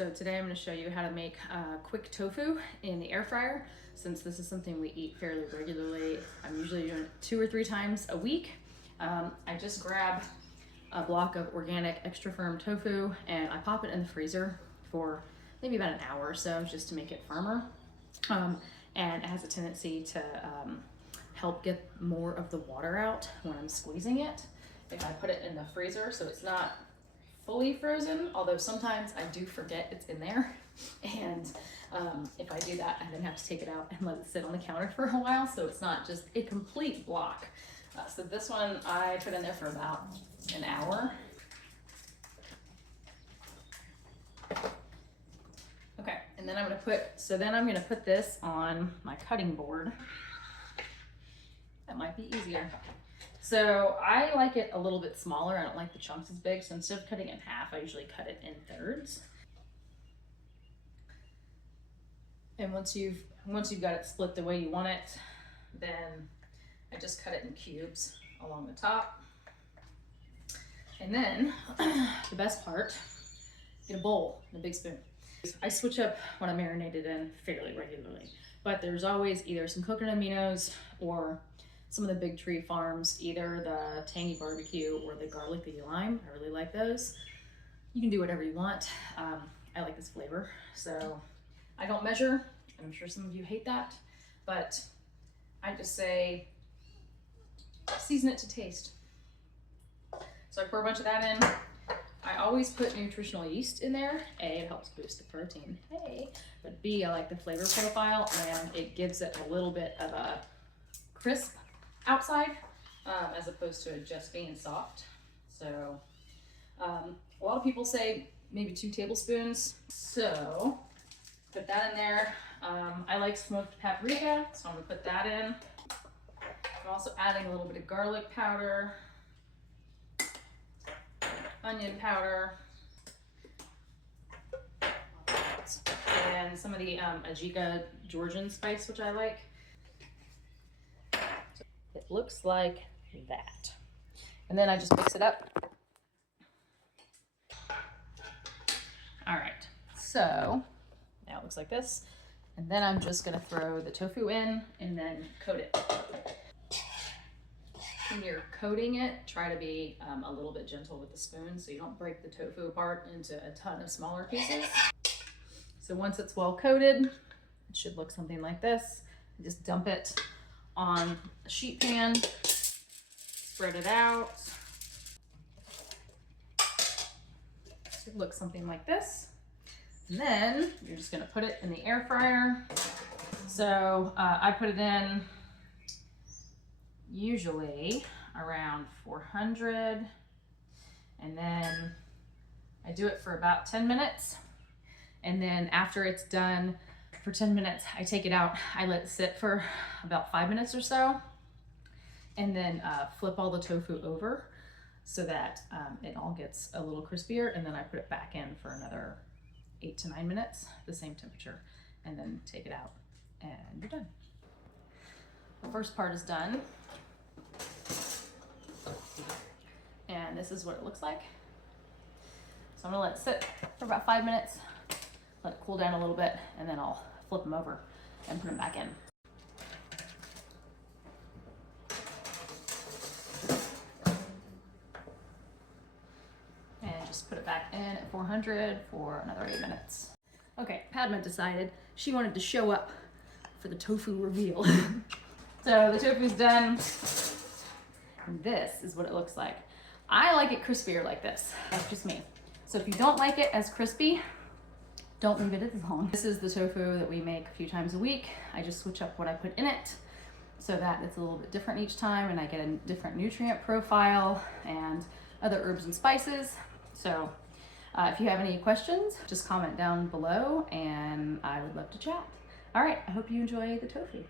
So today I'm going to show you how to make quick tofu in the air fryer. Since this is something we eat fairly regularly, I'm usually doing it 2 or 3 times a week. I just grab a block of organic extra firm tofu and I pop it in the freezer for maybe about an hour or so just to make it firmer. And it has a tendency to help get more of the water out when I'm squeezing it. If I put it in the freezer so it's not fully frozen, although sometimes I do forget it's in there, and if I do that I then have to take it out and let it sit on the counter for a while so it's not just a complete block. So this one I put in there for about an hour. Okay, and then I'm gonna put this on my cutting board. That might be easier. So I like it a little bit smaller. I don't like the chunks as big, so instead of cutting it in half, I usually cut it in thirds. And once you've got it split the way you want it, then I just cut it in cubes along the top. And then the best part, get a bowl and a big spoon. I switch up what I marinated in fairly regularly, but there's always either some coconut aminos or some of the Big Tree Farms, either the tangy barbecue or the garlicky lime. I really like those. You can do whatever you want. I like this flavor, so I don't measure. I'm sure some of you hate that, but I just say season it to taste. So I pour a bunch of that in. I always put nutritional yeast in there. A, it helps boost the protein. Hey, but B, I like the flavor profile and it gives it a little bit of a crisp outside as opposed to it just being soft. So a lot of people say maybe 2 tablespoons. So put that in there. I like smoked paprika, so I'm gonna put that in. I'm also adding a little bit of garlic powder, onion powder, and some of the Ajika Georgian spice, which I like. It looks like that. And then I just mix it up. All right, so now it looks like this. And then I'm just gonna throw the tofu in and then coat it. When you're coating it, try to be a little bit gentle with the spoon so you don't break the tofu apart into a ton of smaller pieces. So once it's well coated, it should look something like this. Just dump it on a sheet pan, spread it out. It looks something like this. And then you're just gonna put it in the air fryer. So I put it in usually around 400, and then I do it for about 10 minutes. And then after it's done for 10 minutes, I take it out. I let it sit for about 5 minutes or so, and then flip all the tofu over so that it all gets a little crispier, and then I put it back in for another 8 to 9 minutes, the same temperature, and then take it out and you're done. The first part is done. And this is what it looks like. So I'm gonna let it sit for about 5 minutes, let it cool down a little bit, and then I'll flip them over and put them back in. And just put it back in at 400 for another 8 minutes. Okay, Padma decided she wanted to show up for the tofu reveal. So the tofu's done. And this is what it looks like. I like it crispier like this. That's just me. So if you don't like it as crispy, don't leave it as long. This is the tofu that we make a few times a week. I just switch up what I put in it so that it's a little bit different each time and I get a different nutrient profile and other herbs and spices. So if you have any questions, just comment down below and I would love to chat. All right, I hope you enjoy the tofu.